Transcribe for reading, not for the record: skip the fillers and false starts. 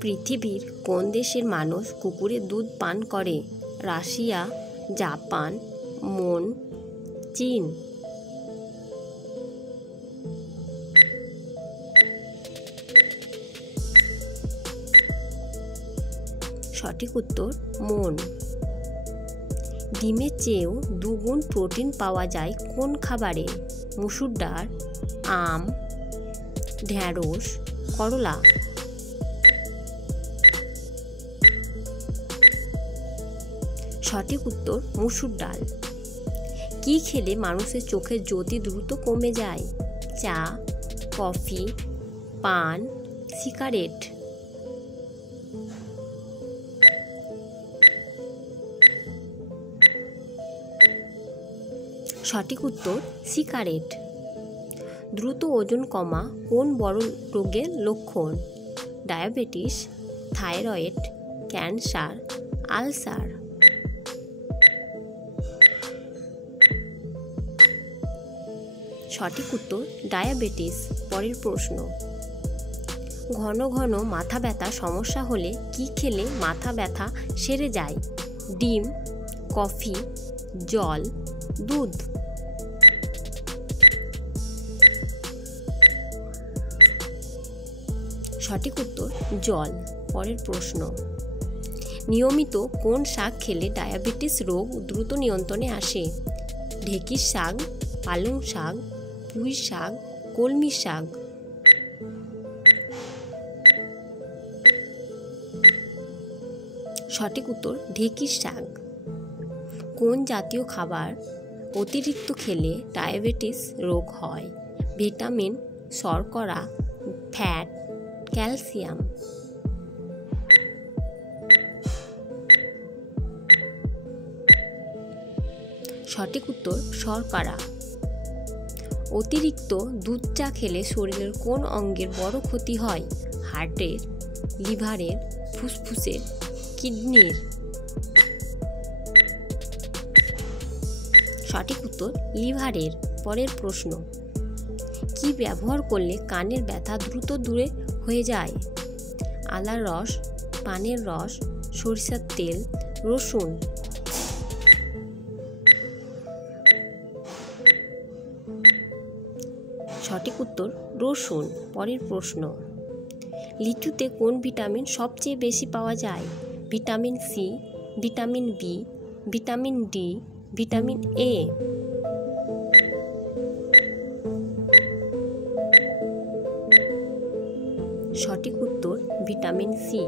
পৃথিবীর কোন দেশের মানুষ কুকুরের দুধ পান করে? রাশিয়া, জাপান, মন, চীন। সঠিক উত্তর মন। ডিমের চেয়েও দুগুণ প্রোটিন পাওয়া যায় কোন খাবারে? মসুর ডাল, আম, ঢেঁড়স, করলা। সঠিক উত্তর মসুর ডাল। কি খেলে মানুষের চোখের জ্যোতি দ্রুত কমে যায়? চা, কফি, পান, সিগারেট। সঠিক উত্তর সিগারেট। দ্রুত ওজন কমা কোন বড় রোগের লক্ষণ? Diabetes, thyroid, cancer, ulcer. সঠিক উত্তর ডায়াবেটিস। পরের প্রশ্ন, ঘন ঘন মাথা ব্যথা সমস্যা হলে কি খেলে মাথা ব্যথা সেরে যায়? ডিম, কফি, জল, দুধ। সঠিক উত্তর জল। পরের প্রশ্ন, নিয়মিত কোন শাক খেলে ডায়াবেটিস রোগ দ্রুত নিয়ন্ত্রণে আসে? ঢেঁকির শাক, পালং শাক, পুঁই শাক, কলমি শাক। সঠিক উত্তর ঢেঁকির শাক। কোন জাতীয় খাবার অতিরিক্ত খেলে ডায়াবেটিস রোগ হয়? ভিটামিন, শর্করা, ফ্যাট, ক্যালসিয়াম। সঠিক উত্তর শর্করা। অতিরিক্ত দুধ চা খেলে শরীরের কোন অঙ্গের বড় ক্ষতি হয়? হার্টের, লিভারের, ফুসফুসের, কিডনির। সঠিক উত্তর লিভারের। পরের প্রশ্ন, কি ব্যবহার করলে কানের ব্যথা দ্রুত দূরে হয়ে যায়? আলার রস, পানের রস, সরিষার তেল, রসুন। সঠিক উত্তর রসুন। পরের প্রশ্ন, লিচুতে কোন ভিটামিন সবচেয়ে বেশি পাওয়া যায়? Vitamin C, vitamin B, vitamin D, vitamin A. সঠিক উত্তর ভিটামিন সি।